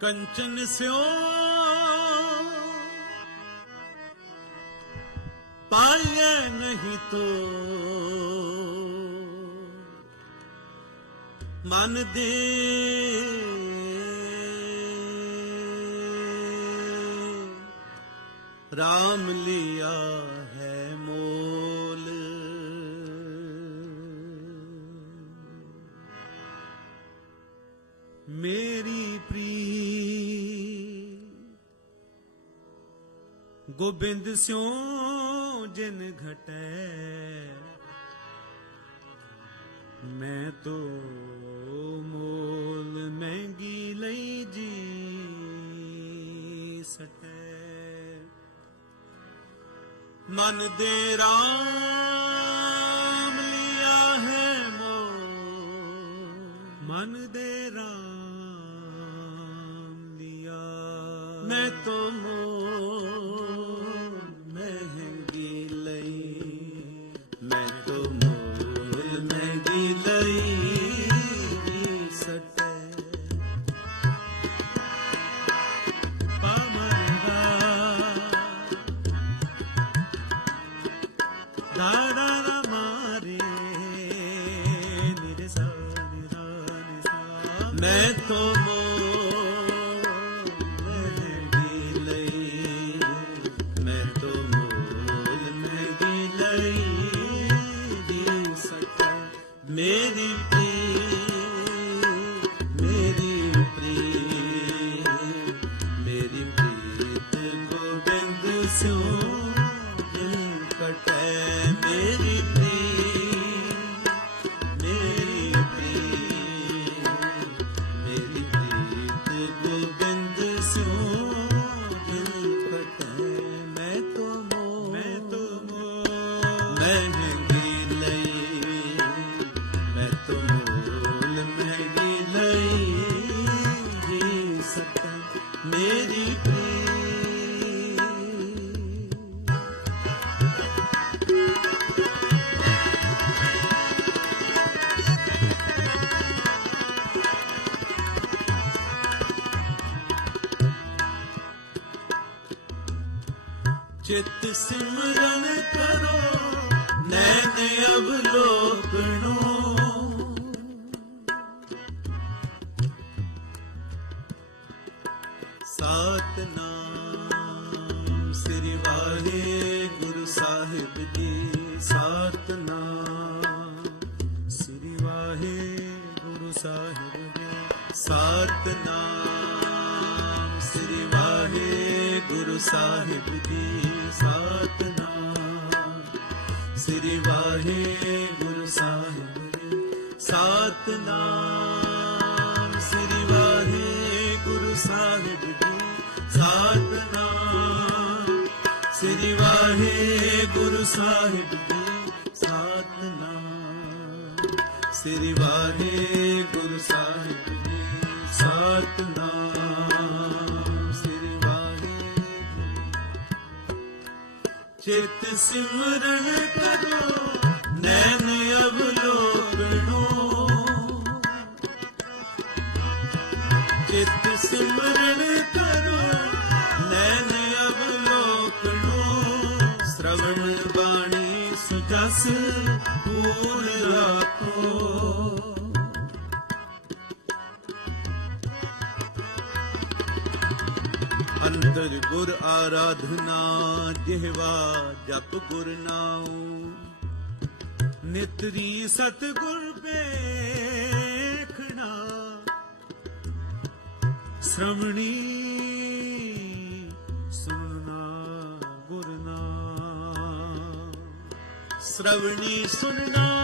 ਕੰਚਨ ਸਿਓ। ਪਾਈਐ ਨਹੀਂ ਤੋ। ਮਨ ਦੇ ਰਾਮ ਲਿਆ ਹੈ ਮੋਲ। ਮੇਰੀ ਪ੍ਰੀ ਗੋਬਿੰਦ ਸਿਉ ਜਿਨ ਘਟੈ। ਮੈਂ ਤੋ ਮੋਲ ਮਹਿੰਗੀ ਲਈ ਜੀ ਸਟੈ। ਮਨ ਦੇ ਰਾਮ ਲਿਆ ਹੈ ਮੋ ਮਨ ਦੇ ਰਾਮ ਨਿਸਾ ਮੈਂ ਚਿਤ ਸਿਮਰਨ ਕਰੋ, ਨੈਣ ਅਵਲੋਕਣੋ ਸਤਨਾਮ ਸ੍ਰੀ ਵਾਹਿਗੁਰੂ ਸਾਹਿਬ ਜੀ, ਸਤਨਾਮ ਸ੍ਰੀ ਵਾਹਿਗੁਰੂ ਸਾਹਿਬ ਜੀ, ਸਤਨਾਮ ਸ੍ਰੀ ਵਾਹਿਗੁਰੂ ਸਾਹਿਬ ਜੀ। ਸ੍ਰੀ ਵਾਹਿਗੁਰੂ ਸਾਹਿਬ। ਜੀ ਸਤਨਾਮ ਸ੍ਰੀ ਵਾਹਿਗੁਰੂ ਸਾਹਿਬ ਜੀ। ਸਤਨਾਮ ਸ੍ਰੀ ਵਾਹਿਗੁਰੂ ਸਾਹਿਬ ਜੀ। ਸਤਨਾਮ ਸ੍ਰੀ ਵਾਹਿਗੁਰੂ ਚਿਤ ਸਿਮਰਨ ਕਰੋ ਨੈਣ ਅਵਲੋਕਣੋ ਚਿਤ ਸਿਮਰਨ ਕਰੋ ਅੰਦਰ ਗੁਰ ਆਰਾਧਨਾ, ਜਿਹਵਾ ਜਪ ਗੁਰ ਨਾਉ। ਨਿਤਰੀ ਸਤ ਗੁਰ ਪੇਖਣਾ ਸ਼੍ਰਵਣੀ ਸੁਣਨਾ ਗੁਰ ਨਾਮ ਸ਼੍ਰਵਣੀ ਸੁਣਨਾ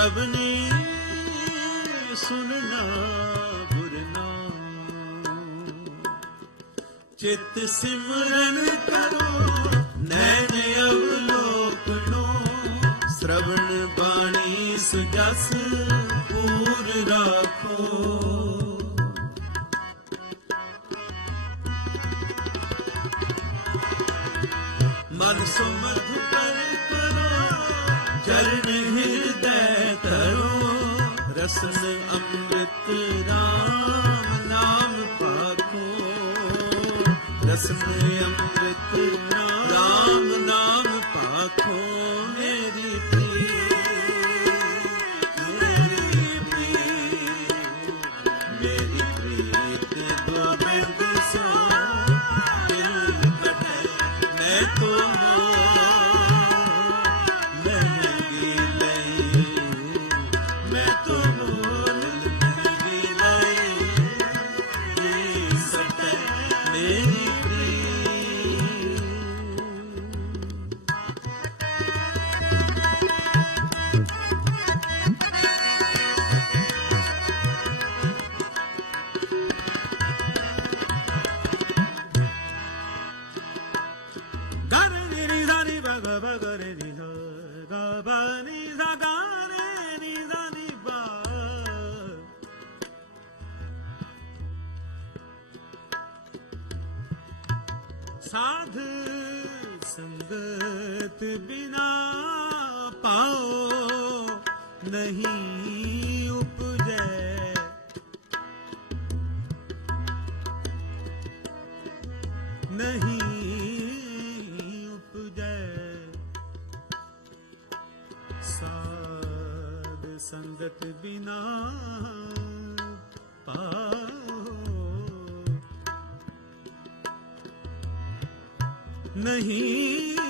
ਸ਼੍ਰਵਣੀ ਸੁਨਣਾ ਗੁਰ ਚਿਤ ਸਿਮਰਨ ਕਰੋ ਨੈਣ ਅਵਲੋਕਨੋ ਸ਼੍ਰਵਣ ਬਾਣੀ ਸੁਜਸ ਪੂਰ ਰਾਖੋ ਰਸਨ ਅੰਮ੍ਰਿਤ ਰਾਮ ਨਾਮ ਪਾਖੋ। ਰਸਨ ਅੰਮ੍ਰਿਤ ਸਾਧ ਸੰਗਤ ਬਿਨਾ ਪਾਓ ਨਹੀਂ ਉਪਜੈ। ਨਹੀਂ ਉਪਜੈ। ਸਾਧ ਸੰਗਤ ਬਿਨਾ ਪਾਓ। ਨਹੀਂ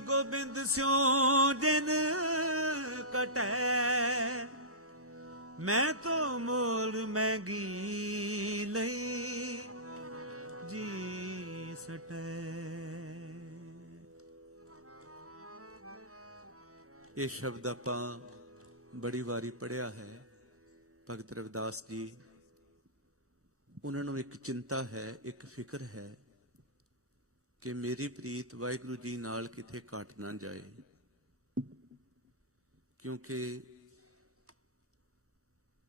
ਗੋਬਿੰਦ ਸਿਓ ਦਿਨ ਕਟੈ। ਮੈਂ ਤੋਂ ਮੋਲ ਮੈਗੀ ਲਈ ਜੀ ਸਟੈ। ਇਹ ਸ਼ਬਦ ਆਪਾਂ ਬੜੀ ਵਾਰੀ ਪੜਿਆ ਹੈ। ਭਗਤ ਰਵਿਦਾਸ ਜੀ, ਉਹਨਾਂ ਨੂੰ ਇੱਕ ਚਿੰਤਾ ਹੈ, ਇੱਕ ਫਿਕਰ ਹੈ ਕਿ ਮੇਰੀ ਪ੍ਰੀਤ ਵਾਹਿਗੁਰੂ ਜੀ ਨਾਲ ਕਿਤੇ ਘਟ ਨਾ ਜਾਏ। ਕਿਉਂਕਿ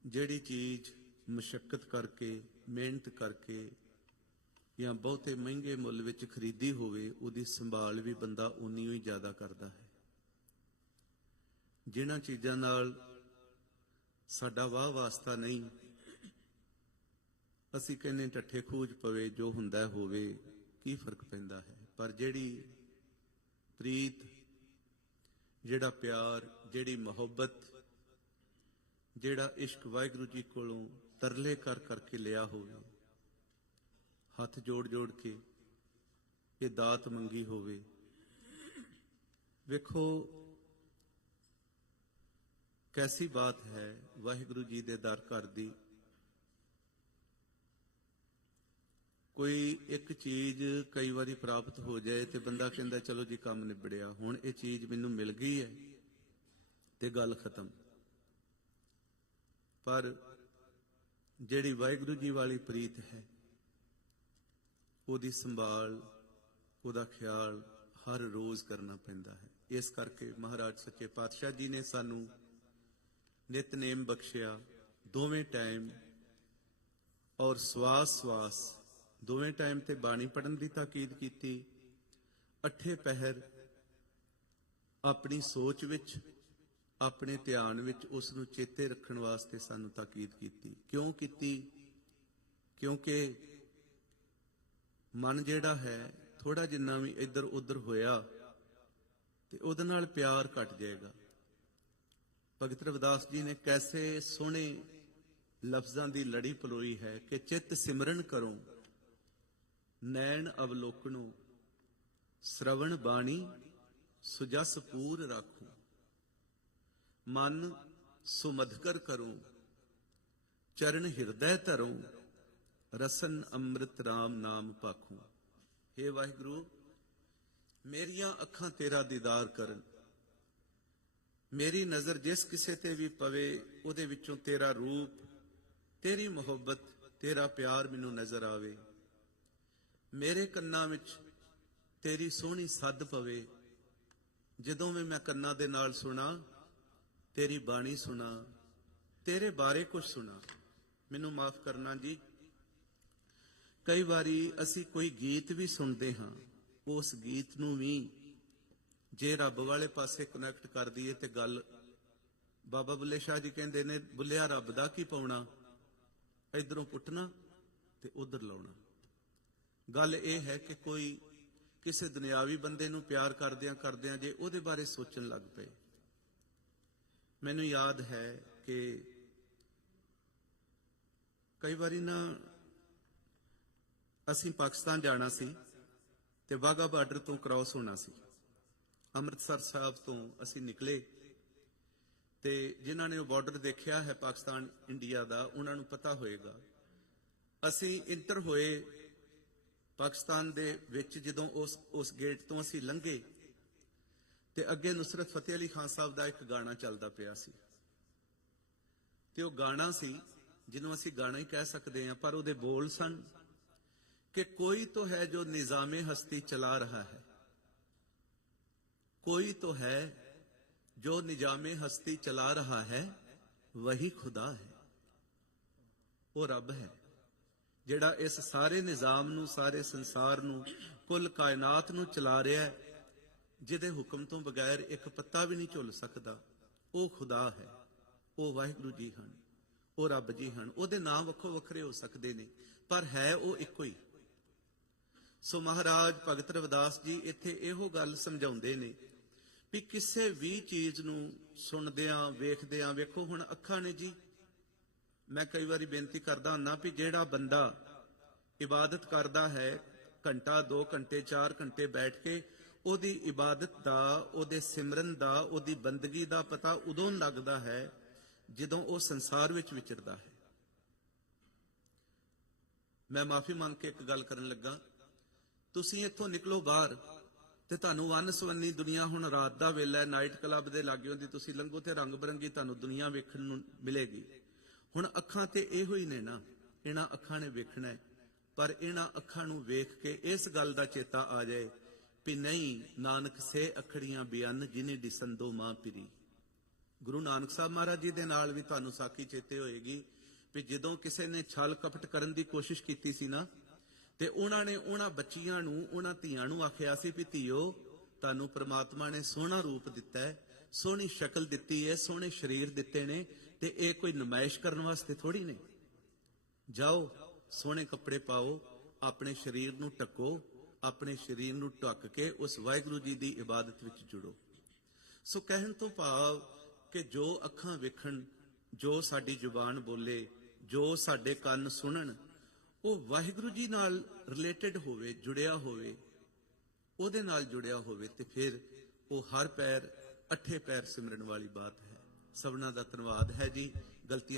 ਜਿਹੜੀ ਚੀਜ਼ ਮੁਸ਼ਕਲ ਕਰਕੇ, ਮਿਹਨਤ ਕਰਕੇ ਜਾਂ ਬਹੁਤੇ ਮਹਿੰਗੇ ਮੁੱਲ ਵਿੱਚ ਖਰੀਦੀ ਹੋਵੇ, ਉਹਦੀ ਸੰਭਾਲ ਵੀ ਬੰਦਾ ਉਨੀ ਹੀ ਜ਼ਿਆਦਾ ਕਰਦਾ ਹੈ। ਜਿਨ੍ਹਾਂ ਚੀਜ਼ਾਂ ਨਾਲ ਸਾਡਾ ਵਾਹ ਵਾਸਤਾ ਨਹੀਂ। ਅਸੀਂ ਕਹਿੰਦੇ ਟੱਠੇ ਖੂਜ ਪਵੇ, ਜੋ ਹੁੰਦਾ ਹੋਵੇ, ਕੀ ਫ਼ਰਕ ਪੈਂਦਾ ਹੈ? ਪਰ ਜਿਹੜੀ ਪ੍ਰੀਤ, ਜਿਹੜਾ ਪਿਆਰ, ਜਿਹੜੀ ਮੁਹੱਬਤ, ਜਿਹੜਾ ਇਸ਼ਕ ਵਾਹਿਗੁਰੂ ਜੀ ਕੋਲੋਂ ਤਰਲੇ ਕਰ ਕਰਕੇ ਲਿਆ ਹੋਵੇ, ਹੱਥ ਜੋੜ ਜੋੜ ਕੇ ਇਹ ਦਾਤ ਮੰਗੀ ਹੋਵੇ, ਵੇਖੋ ਕੈਸੀ ਬਾਤ ਹੈ ਵਾਹਿਗੁਰੂ ਜੀ ਦੇ ਦਰ ਘਰ ਦੀ? ਕੋਈ ਇੱਕ ਚੀਜ਼ ਕਈ ਵਾਰੀ ਪ੍ਰਾਪਤ ਹੋ ਜਾਏ ਤੇ ਬੰਦਾ ਕਹਿੰਦਾ, ਚਲੋ ਜੀ, ਕੰਮ ਨਿਬੜਿਆ। ਹੁਣ ਇਹ ਚੀਜ਼ ਮੈਨੂੰ ਮਿਲ ਗਈ ਹੈ ਤੇ ਗੱਲ ਖਤਮ। ਪਰ ਜਿਹੜੀ ਵਾਹਿਗੁਰੂ ਜੀ ਵਾਲੀ ਪ੍ਰੀਤ ਹੈ, ਉਹਦੀ ਸੰਭਾਲ, ਉਹਦਾ ਖਿਆਲ ਹਰ ਰੋਜ਼ ਕਰਨਾ ਪੈਂਦਾ ਹੈ। ਇਸ ਕਰਕੇ ਮਹਾਰਾਜ ਸੱਚੇ ਪਾਤਸ਼ਾਹ ਜੀ ਨੇ ਸਾਨੂੰ ਨਿਤਨੇਮ ਬਖਸ਼ਿਆ, ਦੋਵੇਂ ਟਾਈਮ ਔਰ ਸਵਾਸ ਸਵਾਸ, ਦੋਵੇਂ ਟਾਈਮ ਤੇ ਬਾਣੀ ਪੜਨ ਦੀ ਤਾਕੀਦ ਕੀਤੀ। ਅੱਠੇ ਪਹਿਰ ਆਪਣੀ ਸੋਚ ਵਿੱਚ, ਆਪਣੇ ਧਿਆਨ ਵਿੱਚ ਉਸ ਨੂੰ ਚੇਤੇ ਰੱਖਣ ਵਾਸਤੇ ਸਾਨੂੰ ਤਾਕੀਦ ਕੀਤੀ। ਕਿਉਂ ਕੀਤੀ? ਕਿਉਂਕਿ ਮਨ ਜਿਹੜਾ ਹੈ ਥੋੜਾ ਜਿੰਨਾ ਵੀ ਇੱਧਰ ਉੱਧਰ ਹੋਇਆ, ਤੇ ਉਹਦੇ ਨਾਲ ਪਿਆਰ ਘਟ ਜਾਏਗਾ। ਭਗਤ ਰਵਿਦਾਸ ਜੀ ਨੇ ਕੈਸੇ ਸੋਹਣੇ ਲਫ਼ਜ਼ਾਂ ਦੀ ਲੜੀ ਪਲੋਈ ਹੈ ਕਿ ਚਿੱਤ ਸਿਮਰਨ ਕਰੋ, ਨੈਣ ਅਵਲੋਕਣੋ, ਸ਼ਰਵਣ ਬਾਣੀ ਸੁਜਸ ਪੂਰ ਰੱਖੋ, ਮਨ ਸੁਮਧਕਰ ਕਰੋ, ਚਰਨ ਹਿਰਦੈ ਧਰੋ, ਰਸਨ ਅੰਮ੍ਰਿਤ RAM ਨਾਮ ਪਾਖੋ। हे ਵਾਹਿਗੁਰੂ, ਮੇਰੀਆਂ ਅੱਖਾਂ ਤੇਰਾ ਦੀਦਾਰ ਕਰਨ। ਮੇਰੀ ਨਜ਼ਰ ਜਿਸ ਕਿਸੇ ਤੇ ਵੀ ਪਵੇ, ਉਹਦੇ ਵਿੱਚੋਂ ਤੇਰਾ ਰੂਪ, ਤੇਰੀ ਮੁਹੱਬਤ, ਤੇਰਾ ਪਿਆਰ ਮੈਨੂੰ ਨਜ਼ਰ ਆਵੇ। ਮੇਰੇ ਕੰਨਾਂ ਵਿੱਚ ਤੇਰੀ ਸੋਹਣੀ ਸੱਦ ਪਵੇ। ਜਦੋਂ ਵੀ ਮੈਂ ਕੰਨਾਂ ਦੇ ਨਾਲ ਸੁਣਾ, ਤੇਰੀ ਬਾਣੀ ਸੁਣਾ, ਤੇਰੇ ਬਾਰੇ ਕੁਝ ਸੁਣਾ, ਮੈਨੂੰ ਮਾਫ ਕਰਨਾ ਜੀ। ਕਈ ਵਾਰੀ ਅਸੀਂ ਕੋਈ ਗੀਤ ਵੀ ਸੁਣਦੇ ਹਾਂ, ਉਸ ਗੀਤ ਨੂੰ ਵੀ ਜੇ ਰੱਬ ਵਾਲੇ ਪਾਸੇ ਕਨੈਕਟ ਕਰ ਦਈਏ ਤੇ ਗੱਲ, ਬਾਬਾ ਬੁੱਲੇ ਸ਼ਾਹ ਜੀ ਕਹਿੰਦੇ ਨੇ, ਬੁੱਲਿਆ ਰੱਬ ਦਾ ਕੀ ਪਾਉਣਾ? ਇਧਰੋਂ ਪੁੱਟਣਾ ਤੇ ਉਧਰ ਲਾਉਣਾ। ਗੱਲ ਇਹ ਹੈ ਕਿ ਕੋਈ ਕਿਸੇ ਦੁਨਿਆਵੀ ਬੰਦੇ ਨੂੰ ਪਿਆਰ ਕਰਦਿਆਂ ਕਰਦਿਆਂ ਜੇ ਉਹਦੇ ਬਾਰੇ ਸੋਚਣ ਲੱਗ ਪਏ। ਮੈਨੂੰ ਯਾਦ ਹੈ ਕਿ ਕਈ ਵਾਰੀ ਨਾ ਅਸੀਂ ਪਾਕਿਸਤਾਨ ਜਾਣਾ ਸੀ ਤੇ ਵਾਗਾ ਬਾਰਡਰ ਤੋਂ ਕ੍ਰਾਸ ਹੋਣਾ ਸੀ। ਅੰਮ੍ਰਿਤਸਰ ਸਾਹਿਬ ਤੋਂ ਅਸੀਂ ਨਿਕਲੇ ਤੇ ਜਿਨ੍ਹਾਂ ਨੇ ਉਹ ਬਾਰਡਰ ਦੇਖਿਆ ਹੈ ਪਾਕਿਸਤਾਨ, ਇੰਡੀਆ ਦਾ, ਉਹਨਾਂ ਨੂੰ ਪਤਾ ਹੋਏਗਾ। ਅਸੀਂ ਇੰਟਰ ਹੋਏ ਪਾਕਿਸਤਾਨ ਦੇ ਵਿੱਚ ਜਦੋਂ ਉਸ ਉਸ ਗੇਟ ਤੋਂ ਅਸੀਂ ਲੰਘੇ ਤੇ ਅੱਗੇ ਨੁਸਰਤ ਫਤਿਹ ਅਲੀ ਖਾਨ ਸਾਹਿਬ ਦਾ ਇੱਕ ਗਾਣਾ ਚੱਲਦਾ ਪਿਆ ਸੀ। ਤੇ ਉਹ ਗਾਣਾ ਸੀ, ਜਿਹਨੂੰ ਅਸੀਂ ਗਾਣਾ ਹੀ ਕਹਿ ਸਕਦੇ ਹਾਂ, ਪਰ ਉਹਦੇ ਬੋਲ ਸਨ ਕਿ ਕੋਈ ਤਾਂ ਹੈ ਜੋ ਨਿਜ਼ਾਮੇ ਹਸਤੀ ਚਲਾ ਰਹਾ ਹੈ। कोई तो है जो निजाम हस्ती चला रहा है वही खुदा है ਉਹ ਰੱਬ ਹੈ ਜਿਹੜਾ ਇਸ ਸਾਰੇ ਨਿਜ਼ਾਮ ਨੂੰ ਸਾਰੇ ਸੰਸਾਰ ਨੂੰ ਕੁੱਲ ਕਾਇਨਾਤ ਨੂੰ ਚਲਾ ਰਿਹਾ ਹੈ ਜਿਹਦੇ ਹੁਕਮ ਤੋਂ ਬਗੈਰ ਇੱਕ ਪੱਤਾ ਵੀ ਨਹੀਂ ਝੁੱਲ ਸਕਦਾ ਉਹ ਖੁਦਾ ਹੈ ਉਹ ਵਾਹਿਗੁਰੂ ਜੀ ਹਨ ਉਹ ਰੱਬ ਜੀ ਹਨ ਉਹਦੇ ਨਾਮ ਵੱਖੋ ਵੱਖਰੇ ਹੋ ਸਕਦੇ ਨੇ ਪਰ ਹੈ ਉਹ ਇੱਕੋ ਹੀ ਸੋ ਮਹਾਰਾਜ ਭਗਤ ਰਵਿਦਾਸ ਜੀ ਇੱਥੇ ਇਹੋ ਗੱਲ ਸਮਝਾਉਂਦੇ ਨੇ ਵੀ ਕਿਸੇ ਵੀ ਚੀਜ਼ ਨੂੰ ਸੁਣਦਿਆਂ, ਵੇਖਦਿਆਂ, ਵੇਖੋ ਹੁਣ ਅੱਖਾਂ ਨੇ ਜੀ, ਮੈਂ ਕਈ ਵਾਰੀ ਬੇਨਤੀ ਕਰਦਾ ਹੁੰਨਾ ਵੀ ਜਿਹੜਾ ਬੰਦਾ ਇਬਾਦਤ ਕਰਦਾ ਹੈ, ਘੰਟਾ 2 ਘੰਟੇ 4 ਘੰਟੇ ਬੈਠ ਕੇ ਉਹਦੀ ਇਬਾਦਤ ਦਾ, ਉਹਦੇ ਸਿਮਰਨ ਦਾ, ਉਹਦੀ ਬੰਦਗੀ ਦਾ ਪਤਾ ਉਦੋਂ ਲੱਗਦਾ ਹੈ ਜਦੋਂ ਉਹ ਸੰਸਾਰ ਵਿੱਚ ਵਿਚਰਦਾ ਹੈ। ਮੈਂ ਮਾਫੀ ਮੰਗ ਕੇ ਇੱਕ ਗੱਲ ਕਰਨ ਲੱਗਾ। ਤੁਸੀਂ ਇੱਥੋਂ ਨਿਕਲੋ ਬਾਹਰ। ਤੇ ਤੁਹਾਨੂੰ ਵੰਨ-ਸਵੰਨੀ ਦੁਨੀਆ ਹੁਣ ਰਾਤ ਦਾ ਵੇਲਾ ਹੈ ਨਾਈਟ ਕਲੱਬ ਦੇ ਲਾਗੇ ਹੁੰਦੀ, ਤੁਸੀਂ ਲੰਘੋ ਤੇ ਰੰਗ ਬਰੰਗੀ ਤੁਹਾਨੂੰ ਦੁਨੀਆ ਵੇਖਣ ਨੂੰ ਮਿਲੇਗੀ। ਹੁਣ ਅੱਖਾਂ ਤੇ ਇਹੋ ਹੀ ਨੇ ਨਾ, ਇਹਨਾਂ ਅੱਖਾਂ ਨੇ ਵੇਖਣਾ ਹੈ, ਪਰ ਇਹਨਾਂ ਅੱਖਾਂ ਨੂੰ ਵੇਖ ਕੇ ਇਸ ਗੱਲ ਦਾ ਚੇਤਾ ਆ ਜਾਏ ਵੀ ਨਹੀਂ, ਨਾਨਕ ਸੇ ਅਖੜੀਆਂ ਬਿਆਨ ਜਿਨੇ ਦਿਸੰਦੋ ਮਾਂ ਪਿਰੀ। ਗੁਰੂ ਨਾਨਕ ਸਾਹਿਬ ਮਹਾਰਾਜ ਜੀ ਦੇ ਨਾਲ ਵੀ ਤੁਹਾਨੂੰ ਸਾਖੀ ਚੇਤੇ ਹੋਏਗੀ ਵੀ ਜਦੋਂ ਕਿਸੇ ਨੇ ਛਲ ਕਪਟ ਕਰਨ ਦੀ ਕੋਸ਼ਿਸ਼ ਕੀਤੀ ਸੀ ਨਾ ਤੇ ਉਹਨਾਂ ਨੇ ਉਹਨਾਂ ਬੱਚੀਆਂ ਨੂੰ, ਉਹਨਾਂ ਧੀਆਂ ਨੂੰ ਆਖਿਆ ਸੀ ਵੀ ਧੀਓ, ਤੁਹਾਨੂੰ ਪ੍ਰਮਾਤਮਾ ਨੇ ਸੋਹਣਾ ਰੂਪ ਦਿੱਤਾ ਹੈ, ਸੋਹਣੀ ਸ਼ਕਲ ਦਿੱਤੀ ਹੈ, ਸੋਹਣੇ ਸਰੀਰ ਦਿੱਤੇ ਨੇ ਤੇ ਇਹ ਕੋਈ ਨਮਾਇਸ਼ ਕਰਨ ਵਾਸਤੇ ਥੋੜੀ ਨੇ। ਜਾਓ, ਸੋਹਣੇ ਕੱਪੜੇ ਪਾਓ, ਆਪਣੇ ਸਰੀਰ ਨੂੰ ਢੱਕੋ, ਆਪਣੇ ਸਰੀਰ ਨੂੰ ਢੱਕ ਕੇ ਉਸ ਵਾਹਿਗੁਰੂ ਜੀ ਦੀ ਇਬਾਦਤ ਵਿੱਚ ਜੁੜੋ। ਸੋ ਕਹਿਣ ਤੋਂ ਭਾਵ ਕਿ ਜੋ ਅੱਖਾਂ ਵੇਖਣ, ਜੋ ਸਾਡੀ ਜ਼ੁਬਾਨ ਬੋਲੇ, ਜੋ ਸਾਡੇ ਕੰਨ ਸੁਣਨ ਉਹ ਵਾਹਿਗੁਰੂ ਜੀ ਨਾਲ ਰਿਲੇਟਡ ਹੋਵੇ, ਜੁੜਿਆ ਹੋਵੇ, ਉਹਦੇ ਨਾਲ ਜੁੜਿਆ ਹੋਵੇ ਤੇ ਫਿਰ ਉਹ ਹਰ ਪੈਰ, ਅੱਠੇ ਪੈਰ ਸਿਮਰਨ ਵਾਲੀ ਬਾਤ ਹੈ। ਸਭਨਾਂ ਦਾ ਧੰਨਵਾਦ ਹੈ ਜੀ। ਗਲਤੀਆਂ